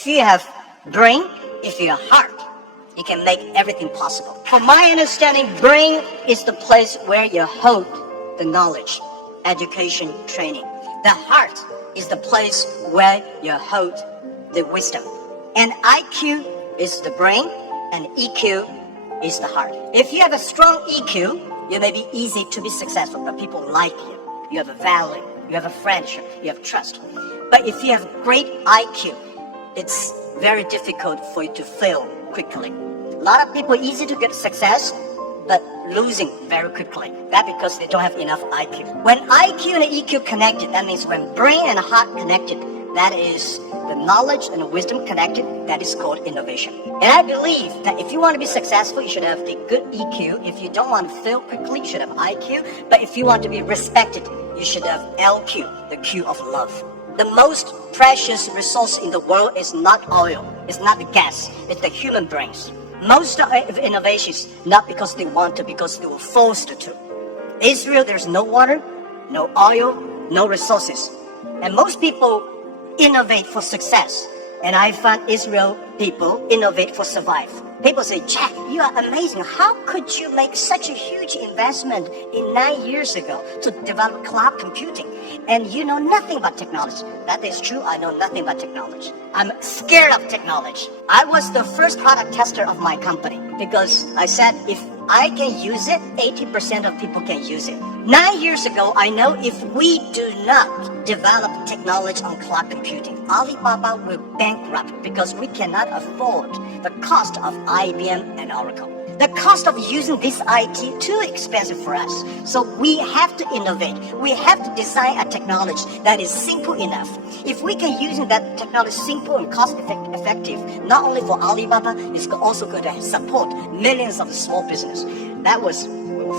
If you have brain, if you have heart, you can make everything possible. From my understanding, brain is the place where you hold the knowledge, education, training. The heart is the place where you hold the wisdom. And IQ is the brain, and EQ is the heart. If you have a strong EQ, you may be easy to be successful, but people like you. You have a value, you have a friendship, you have trust. But if you have great IQ, it's very difficult for you to fail quickly. A lot of people easy to get success, but losing very quickly. That's because they don't have enough IQ. When IQ and EQ connected, that means when brain and heart connected, that is the knowledge and the wisdom connected, that is called innovation. And I believe that if you want to be successful, you should have the good EQ. If you don't want to fail quickly, you should have IQ. But if you want to be respected, you should have LQ, the Q of love. The most precious resource in the world is not oil, it's not the gas, it's the human brains. Most of innovations, not because they want to, because they were forced to. Israel, there's no water, no oil, no resources. And most people innovate for success. And I find Israel people innovate for survival. People say, Jack, you are amazing. How could you make such a huge investment in 9 years ago to develop cloud computing? And you know nothing about technology. That is true. I know nothing about technology. I'm scared of technology. I was the first product tester of my company because I said, if I can use it, 80% of people can use it. 9 years ago, I know if we do not develop technology on cloud computing, Alibaba will bankrupt because we cannot afford the cost of IBM and Oracle. The cost of using this IT too expensive for us. So we have to innovate. We have to design a technology that is simple enough. If we can use that technology simple and cost effective, not only for Alibaba, it's also going to support millions of small business. That was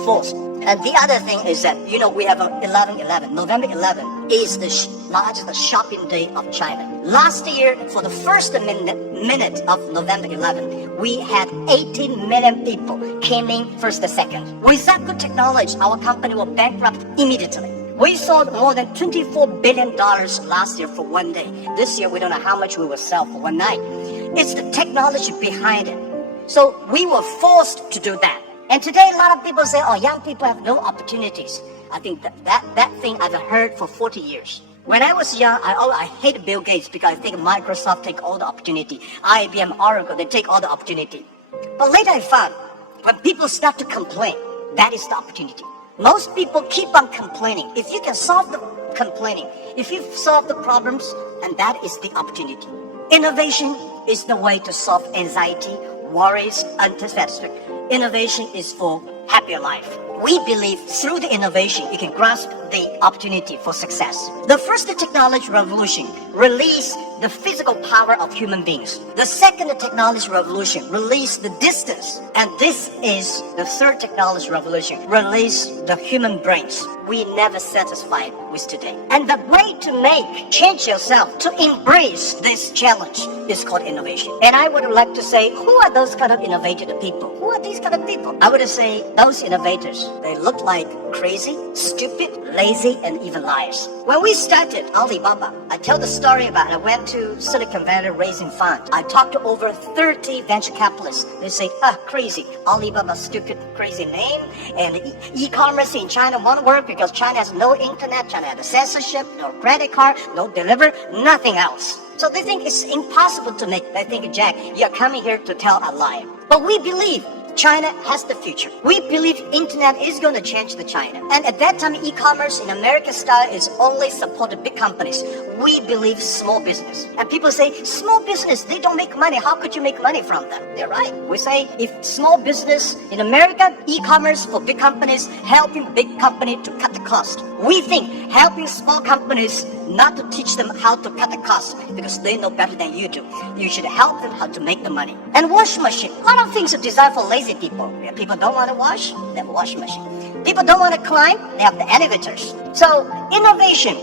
forced. And the other thing is that, we have 11/11. November 11 is the largest shopping day of China. Last year, for the first minute of November 11, we had 18 million people came in first and second. Without good technology, our company will bankrupt immediately. We sold more than $24 billion last year for one day. This year, we don't know how much we will sell for one night. It's the technology behind it. So we were forced to do that. And today, a lot of people say, young people have no opportunities. I think that thing I've heard for 40 years. When I was young, I hated Bill Gates because I think Microsoft take all the opportunity. IBM, Oracle, they take all the opportunity. But later I found, when people start to complain, that is the opportunity. Most people keep on complaining. If you can solve the complaining, if you solve the problems, and that is the opportunity. Innovation is the way to solve anxiety, worries, unsatisfaction. Innovation is for happier life. We believe through the innovation, you can grasp the opportunity for success. The first technology revolution released the physical power of human beings. The second technology revolution released the distance. And this is the third technology revolution, released the human brains. We never satisfied with today. And the way to change yourself, to embrace this challenge is called innovation. And I would like to say, who are those kind of innovative people? Who are these kind of people? I would say those innovators, they look like crazy, stupid, lazy, and even liars. When we started Alibaba, I tell the story about I went to Silicon Valley raising funds. I talked to over 30 venture capitalists. They say, crazy, Alibaba, stupid, crazy name, and e-commerce in China won't work because China has no internet, China has censorship, no credit card, no delivery, nothing else. So they think it's impossible to make. They think, Jack, you're coming here to tell a lie. But we believe China has the future. We believe internet is going to change the China. And at that time, e-commerce in American style is only supported big companies. We believe small business. And people say, small business, they don't make money. How could you make money from them? They're right. We say, if small business in America, e-commerce for big companies, helping big company to cut the cost. We think helping small companies not to teach them how to cut the cost because they know better than you do. You should help them how to make the money. And washing machine. A lot of things are designed for lazy people. If people don't want to wash, they have a washing machine. People don't want to climb, they have the elevators. So innovation,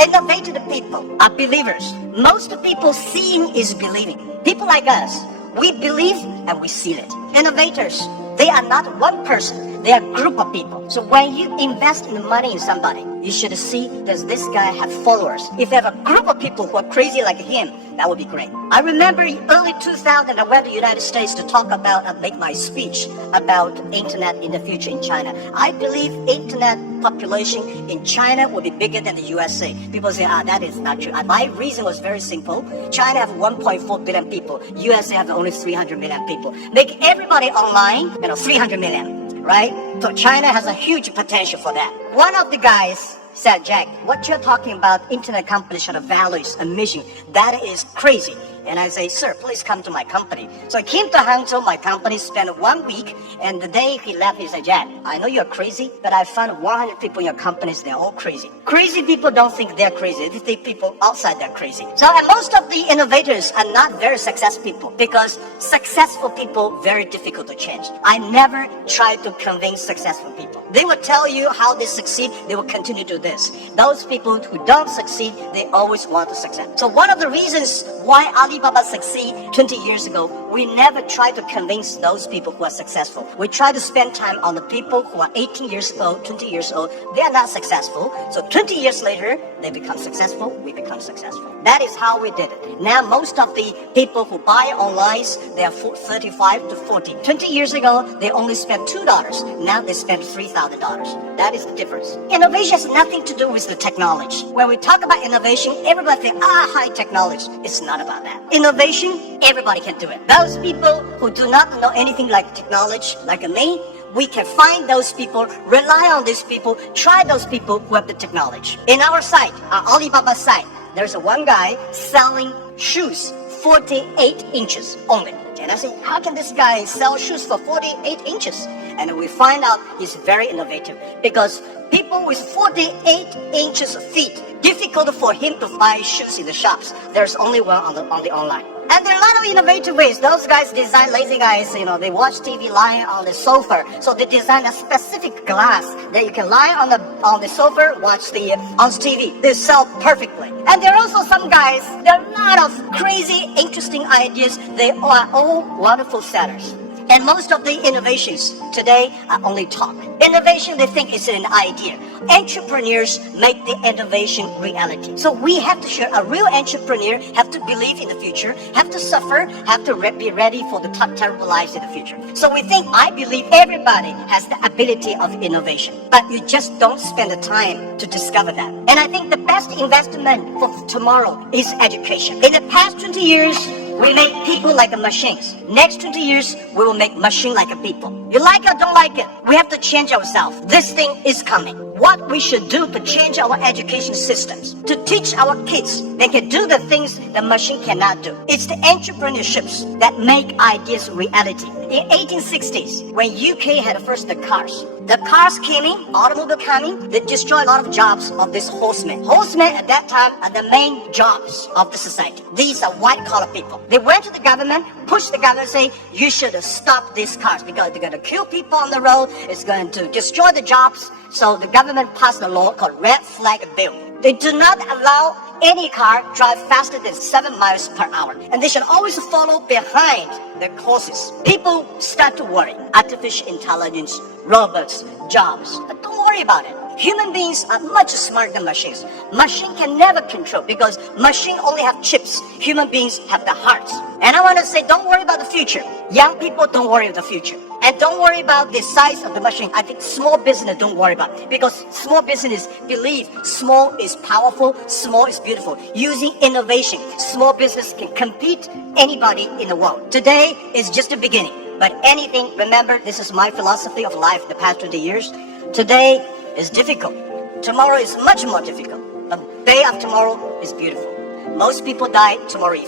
innovative people are believers. Most people seeing is believing. People like us, we believe and we seal it. Innovators, they are not one person. They are a group of people. So when you invest in the money in somebody, you should see, does this guy have followers? If you have a group of people who are crazy like him, that would be great. I remember early 2000, I went to the United States to talk about and make my speech about internet in the future in China. I believe internet population in China will be bigger than the USA. People say, that is not true. My reason was very simple. China have 1.4 billion people. USA have only 300 million people. Make everybody online, 300 million, right? So China has a huge potential for that. One of the guys said, Jack, what you're talking about, internet companies should have values and mission. That is crazy. And I say, sir, please come to my company. So I came to Hangzhou, my company, spent 1 week, and the day he left, he said, Jack, I know you're crazy, but I found 100 people in your companies, they're all crazy. Crazy people don't think they're crazy, they think people outside they're crazy. So and most of the innovators are not very successful people, because successful people, very difficult to change. I never try to convince successful people. They will tell you how they succeed, they will continue to do this. Those people who don't succeed, they always want to succeed. So one of the reasons why Alibaba succeed 20 years ago, we never try to convince those people who are successful. We try to spend time on the people who are 18 years old, 20 years old. They are not successful. So 20 years later, they become successful, we become successful. That is how we did it. Now most of the people who buy online, they are 35 to 40. 20 years ago, they only spent $2. Now they spend $3,000. That is the difference. Innovation has nothing to do with the technology. When we talk about innovation, everybody thinks, high technology. It's not about that. Innovation, everybody can do it. Those people who do not know anything like technology, like me, we can find those people, rely on these people, try those people who have the technology. In our site, our Alibaba site, there's one guy selling shoes 48 inches only. And I say, how can this guy sell shoes for 48 inches? And we find out he's very innovative, because people with 48 inches of feet, difficult for him to buy shoes in the shops. There's only one on the online. And there are a lot of innovative ways. Those guys design, lazy guys, they watch TV lying on the sofa. So they design a specific glass that you can lie on the sofa, watch on TV. They sell perfectly. And there are also some guys, there are a lot of crazy, interesting ideas. They are all wonderful sellers. And most of the innovations today are only talk. Innovation, they think is an idea. Entrepreneurs make the innovation reality. So we have to share. A real entrepreneur have to believe in the future, have to suffer, have to be ready for the terrible lives in the future. So I believe everybody has the ability of innovation, but you just don't spend the time to discover that. And I think the best investment for tomorrow is education. In the past 20 years, we make people like the machines. Next 20 years, we will make machine like a people. You like it or don't like it, we have to change ourselves. This thing is coming. What we should do to change our education systems, to teach our kids they can do the things the machine cannot do. It's the entrepreneurships that make ideas reality. In 1860s, when UK had first the cars came in, automobile coming, they destroyed a lot of jobs of these horsemen. Horsemen at that time are the main jobs of the society. These are white-collar people. They went to the government, pushed the government, say, you should stop these cars because they're going to kill people on the road, it's going to destroy the jobs. So the government passed a law called Red Flag Bill. They do not allow any car drive faster than 7 miles per hour. And they should always follow behind the horses. People start to worry. Artificial intelligence, robots, jobs. But don't worry about it. Human beings are much smarter than machines. Machine can never control, because machine only have chips. Human beings have the hearts. And I want to say, don't worry about the future. Young people, don't worry about the future. And don't worry about the size of the machine. I think small business, don't worry about it, because small business believe small is powerful, small is beautiful. Using innovation, small business can compete anybody in the world. Today is just the beginning. But anything, remember, this is my philosophy of life the past 20 years. Today is difficult. Tomorrow is much more difficult. The day of tomorrow is beautiful. Most people die tomorrow evening.